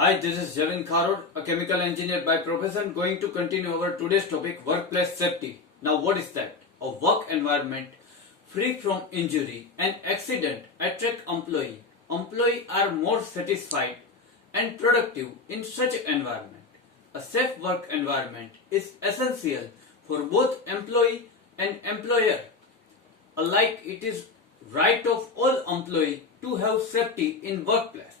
Hi, this is Javin Kharod, a chemical engineer by profession, going to continue our today's topic, workplace safety. Now, what is that? A work environment free from injury and accident attract employee. Employees are more satisfied and productive in such environment. A safe work environment is essential for both employee and employer. Alike, it is right of all employee to have safety in workplace.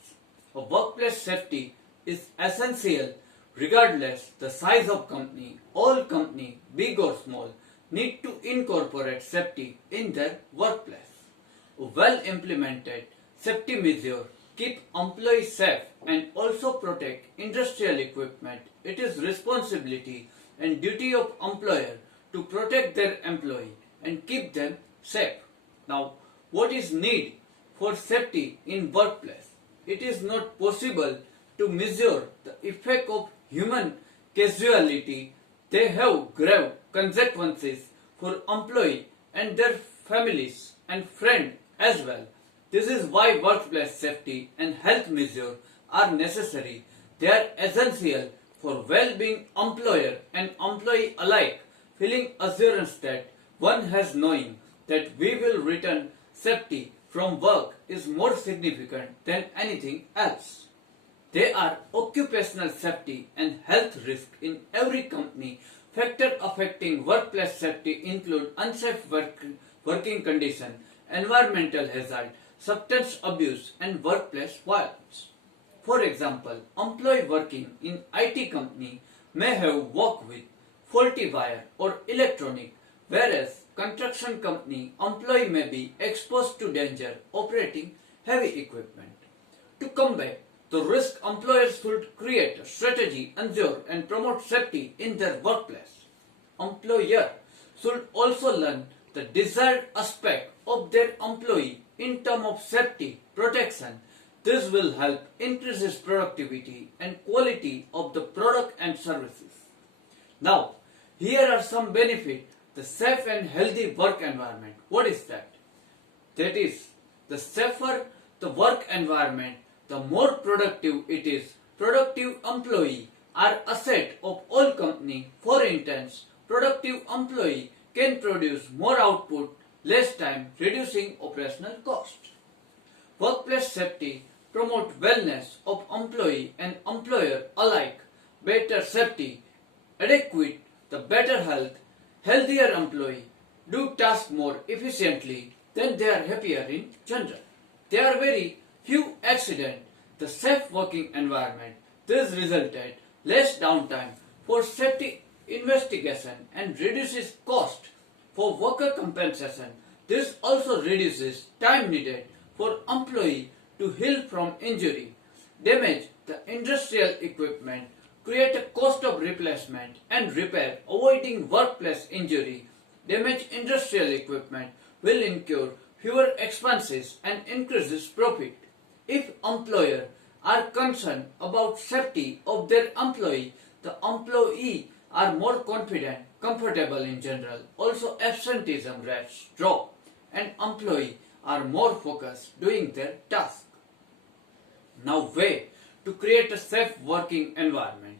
A workplace safety is essential regardless the size of company. All company, big or small, need to incorporate safety in their workplace. A well implemented safety measure keep employees safe and also protect industrial equipment. It is responsibility and duty of employer to protect their employee and keep them safe. Now, what is need for safety in workplace? It is not possible to measure the effect of human casualty. They have grave consequences for employee and their families and friends as well. This is why workplace safety and health measures are necessary. They are essential for well-being employer and employee alike, feeling assurance that one has knowing that we will return safety from work is more significant than anything else. There are occupational safety and health risks in every company. Factors affecting workplace safety include unsafe working conditions, environmental hazard, substance abuse, and workplace violence. For example, employee working in IT company may have worked with faulty wire or electronic, whereas construction company employee may be exposed to danger operating heavy equipment. To combat the risk, employers should create a strategy, ensure and promote safety in their workplace. Employer should also learn the desired aspect of their employee in terms of safety protection. This will help increase productivity and quality of the product and services. Now, here are some benefits. The safe and healthy work environment. What is that? That is, the safer the work environment, the more productive it is. Productive employee are asset of all company. For instance, productive employee can produce more output, less time, reducing operational cost. Workplace safety promote wellness of employee and employer alike. Better safety, adequate, the better health. Healthier employee do tasks more efficiently, then they are happier in general. There are very few accidents. The safe working environment. This resulted less downtime for safety investigation and reduces cost for worker compensation. This also reduces time needed for employee to heal from injury, damage the industrial equipment, create a cost of replacement and repair, avoiding workplace injury. Damage industrial equipment will incur fewer expenses and increases profit. If employer are concerned about safety of their employee, the employee are more confident, comfortable in general. Also, absenteeism rates drop and employee are more focused doing their task. Now, way to create a safe working environment.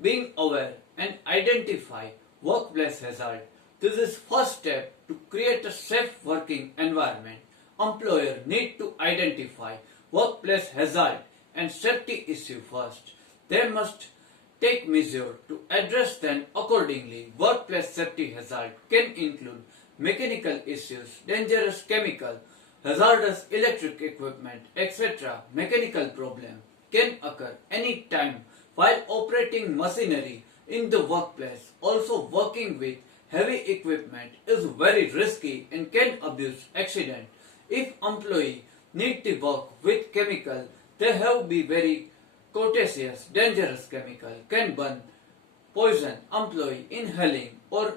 Being aware and identify workplace hazard. This is first step to create a safe working environment. Employer need to identify workplace hazard and safety issue first. They must take measure to address them accordingly. Workplace safety hazard can include mechanical issues, dangerous chemical, hazardous electric equipment, etc. Mechanical problem can occur any time while operating machinery in the workplace. Also, working with heavy equipment is very risky and can abuse accident. If employee need to work with chemical, they have to be very cautious. Dangerous chemical can burn, poison employee. Inhaling or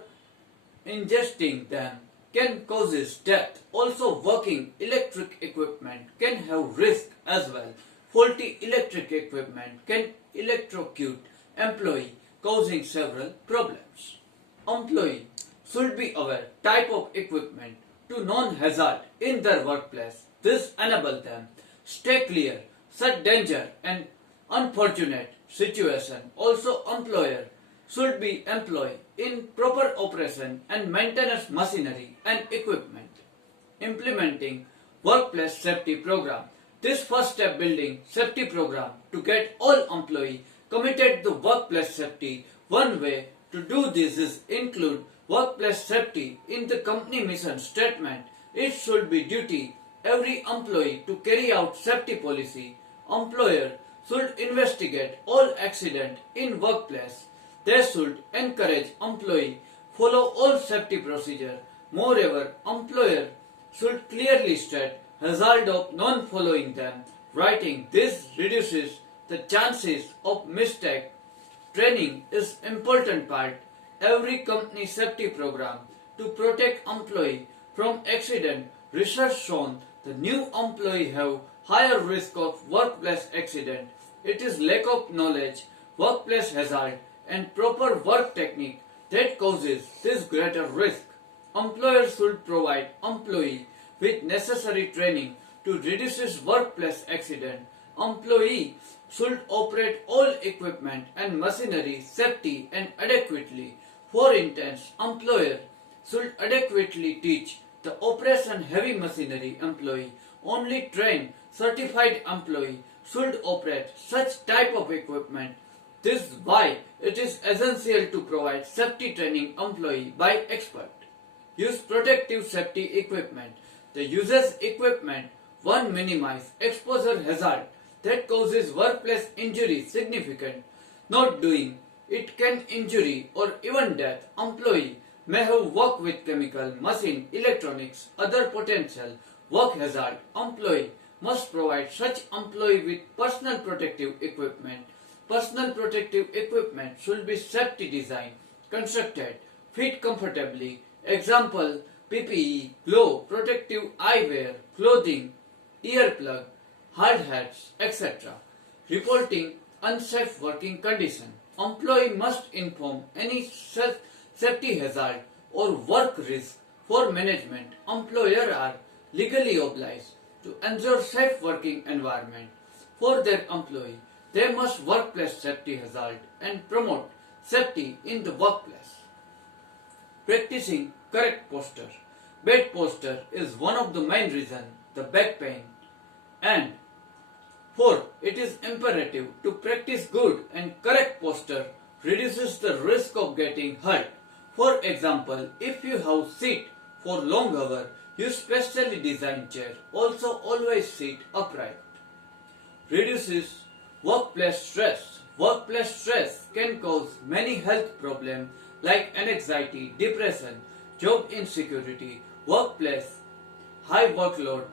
ingesting them can causes death. Also, working electric equipment can have risk as well. Faulty electric equipment can electrocute employee, causing several problems. Employee should be aware type of equipment to non-hazard in their workplace. This enables them stay clear such danger and unfortunate situation. Also, employer should be employed in proper operation and maintenance machinery and equipment. Implementing workplace safety program. This first step building safety program to get all employee committed to workplace safety. One way to do this is include workplace safety in the company mission statement. It should be duty every employee to carry out safety policy. Employer should investigate all accident in workplace. They should encourage employee follow all safety procedure. Moreover, employer should clearly state hazard of non-following them. Writing this reduces the chances of mistake. Training is important part. Every company safety program to protect employee from accident. Research shown the new employee have higher risk of workplace accident. It is lack of knowledge, workplace hazard, and proper work technique that causes this greater risk. Employers should provide employee with necessary training to reduce workplace accident. Employee should operate all equipment and machinery safety and adequately. For instance, employer should adequately teach the operation heavy machinery employee. Only trained certified employee should operate such type of equipment. This is why it is essential to provide safety training employee by expert. Use protective safety equipment. The uses equipment one minimize exposure hazard that causes workplace injury significant. Not doing it can injury or even death. Employee may have worked with chemical, machine, electronics, other potential work hazard. Employee must provide such employee with personal protective equipment. Personal protective equipment should be safety designed, constructed, fit comfortably. Example, PPE, glove, protective eyewear, clothing, earplug, hard hats, etc. Reporting unsafe working condition. Employee must inform any safety hazard or work risk for management. Employers are legally obliged to ensure safe working environment for their employee. They must workplace safety hazard and promote safety in the workplace. Practicing correct posture. Bad posture is one of the main reasons the back pain, and fourth, it is imperative to practice good and correct posture reduces the risk of getting hurt. For example, if you have sit for long hours, use specially designed chair. Also always sit upright. Reduces workplace stress. Workplace stress can cause many health problems like anxiety, depression, job insecurity, workplace high workload,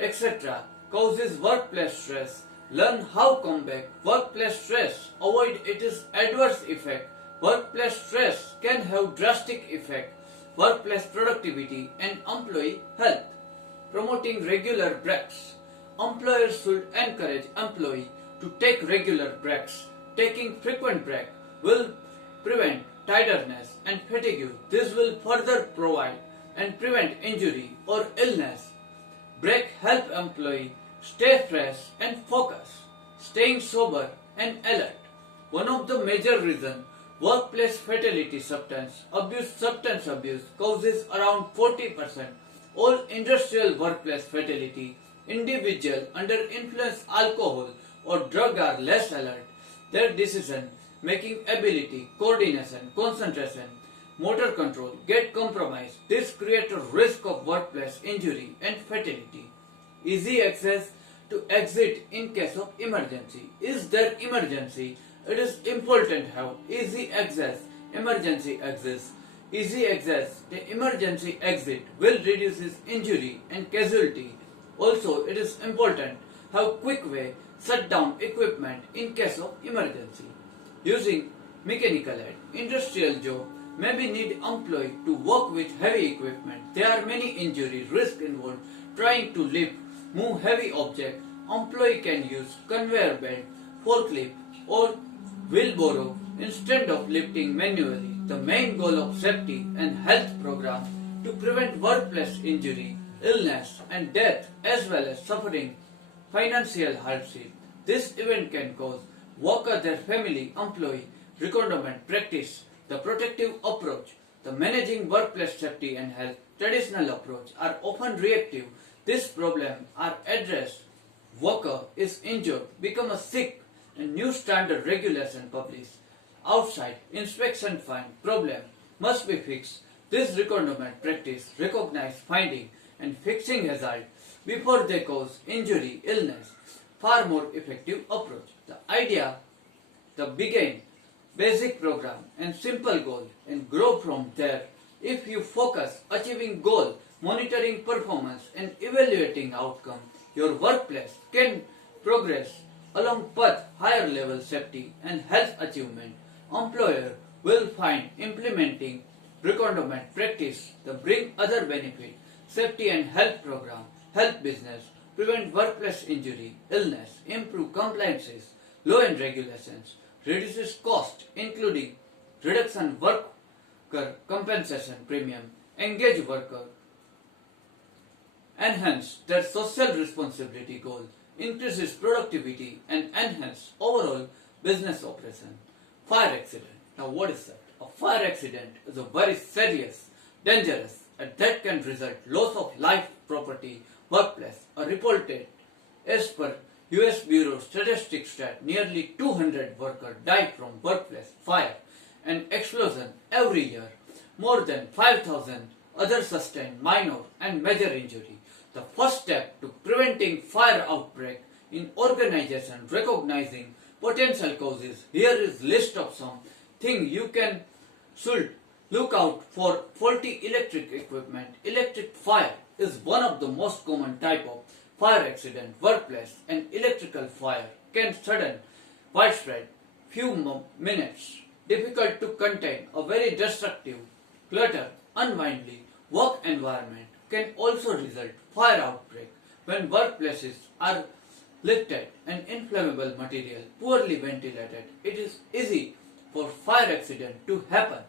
etc. causes workplace stress. Learn how to combat workplace stress. Avoid its adverse effect. Workplace stress can have drastic effect. Workplace productivity and employee health. Promoting regular breaks. Employers should encourage employee to take regular breaks. Taking frequent break will prevent tiredness and fatigue. This will further provide and prevent injury or illness. Break help employee stay fresh and focused, staying sober and alert. One of the major reasons workplace fatality substance abuse causes around 40%. All industrial workplace fatality. Individuals under influence alcohol or drug are less alert. Their decision making ability, coordination, concentration, motor control get compromised. This creates a risk of workplace injury and fatality. Easy access to exit in case of emergency. Is there emergency? It is important to have easy access, emergency access. Easy access, the emergency exit will reduce injury and casualty. Also, it is important to have quick way shut down equipment in case of emergency. Using mechanical aid, industrial job maybe need employee to work with heavy equipment. There are many injury risk involved trying to lift, move heavy object. Employee can use conveyor belt, forklift or wheelbarrow instead of lifting manually. The main goal of safety and health program to prevent workplace injury, illness and death as well as suffering financial hardship. This event can cause worker, their family, employee, requirement, practice, the protective approach, the managing workplace safety and health, traditional approach are often reactive. These problems are addressed. Worker is injured, become a sick, and new standard regulation published. Outside, inspection find problem must be fixed. This requirement practice recognize finding and fixing hazard before they cause injury, illness. Far more effective approach. The idea, the begin basic program and simple goal and grow from there. If you focus achieving goal, monitoring performance and evaluating outcome, your workplace can progress along path higher level safety and health achievement. Employer will find implementing requirement practice the bring other benefit, safety and health program, help business, prevent workplace injury, illness, improve compliances, law and regulations, reduces cost including reduction worker compensation premium, engage worker, enhance their social responsibility goal, increases productivity and enhance overall business operation. Fire accident. Now what is that? A fire accident is a very serious, dangerous, and that can result loss of life, property, workplace. A reported as per US Bureau of Statistics that nearly 200 workers die from workplace fire and explosion every year. More than 5,000 others sustain minor and major injury. The first step to preventing fire outbreak in organization recognizing potential causes. Here is list of some things you can should look out for. Faulty electric equipment. Electric fire is one of the most common type of fire accident. Workplace and electrical fire can sudden widespread few minutes, difficult to contain, a very destructive, clutter, unwindly work environment can also result fire outbreak when workplaces are lifted and inflammable material poorly ventilated. It is easy for fire accident to happen.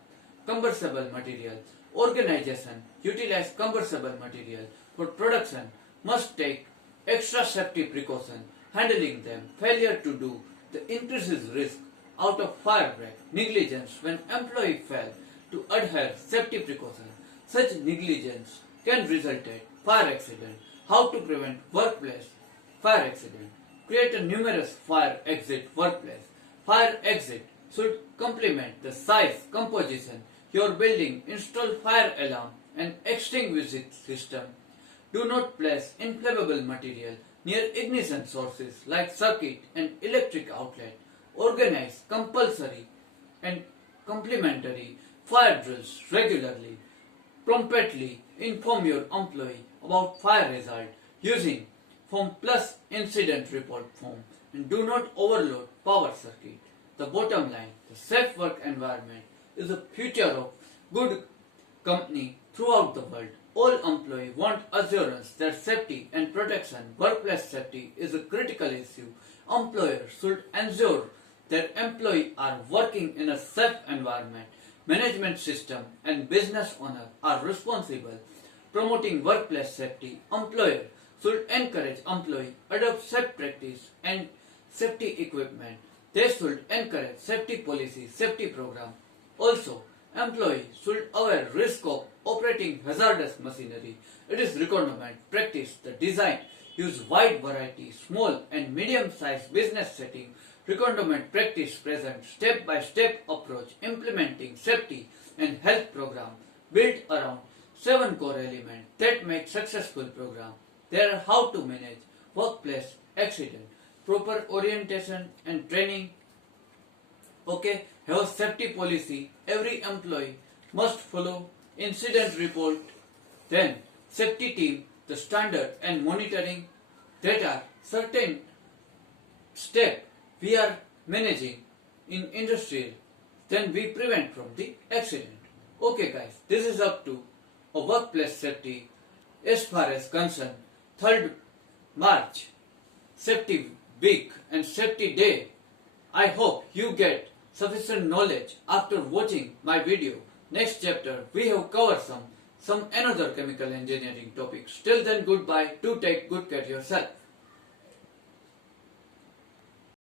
Combustible material. Organization utilize combustible material for production must take extra safety precaution handling them. Failure to do the increases risk out of fire break. Negligence when employee fail to adhere safety precaution. Such negligence can result in fire accident. How to prevent workplace fire accident? Create a numerous fire exit workplace. Fire exit should complement the size, composition, your building. Install fire alarm and extinguishing system. Do not place inflammable material near ignition sources like circuit and electric outlet. Organize compulsory and complementary fire drills regularly. Promptly inform your employee about fire hazard using Form Plus incident report form and do not overload power circuit. The bottom line, the safe work environment is the future of good company throughout the world. All employees want assurance that safety and protection. Workplace safety is a critical issue. Employers should ensure that employees are working in a safe environment. Management system and business owners are responsible promoting workplace safety. Employer should encourage employee adopt safe practice and safety equipment. They should encourage safety policy, safety program. Also, employee should aware risk of operating hazardous machinery. It is requirement practice the design use wide variety small and medium sized business setting. Requirement practice present step by step approach implementing safety and health program built around 7 core elements that make successful program. There are how to manage workplace accident, proper orientation and training. Okay, have safety policy. Every employee must follow incident report. Then safety team, the standard and monitoring. That are certain steps we are managing in industrial. Then we prevent from the accident. Okay guys, this is up to a workplace safety as far as concerned. 3rd March, Safety Week and Safety Day. I hope you get sufficient knowledge after watching my video. Next chapter we have covered some another chemical engineering topics. Till then, goodbye. Do take good care of yourself.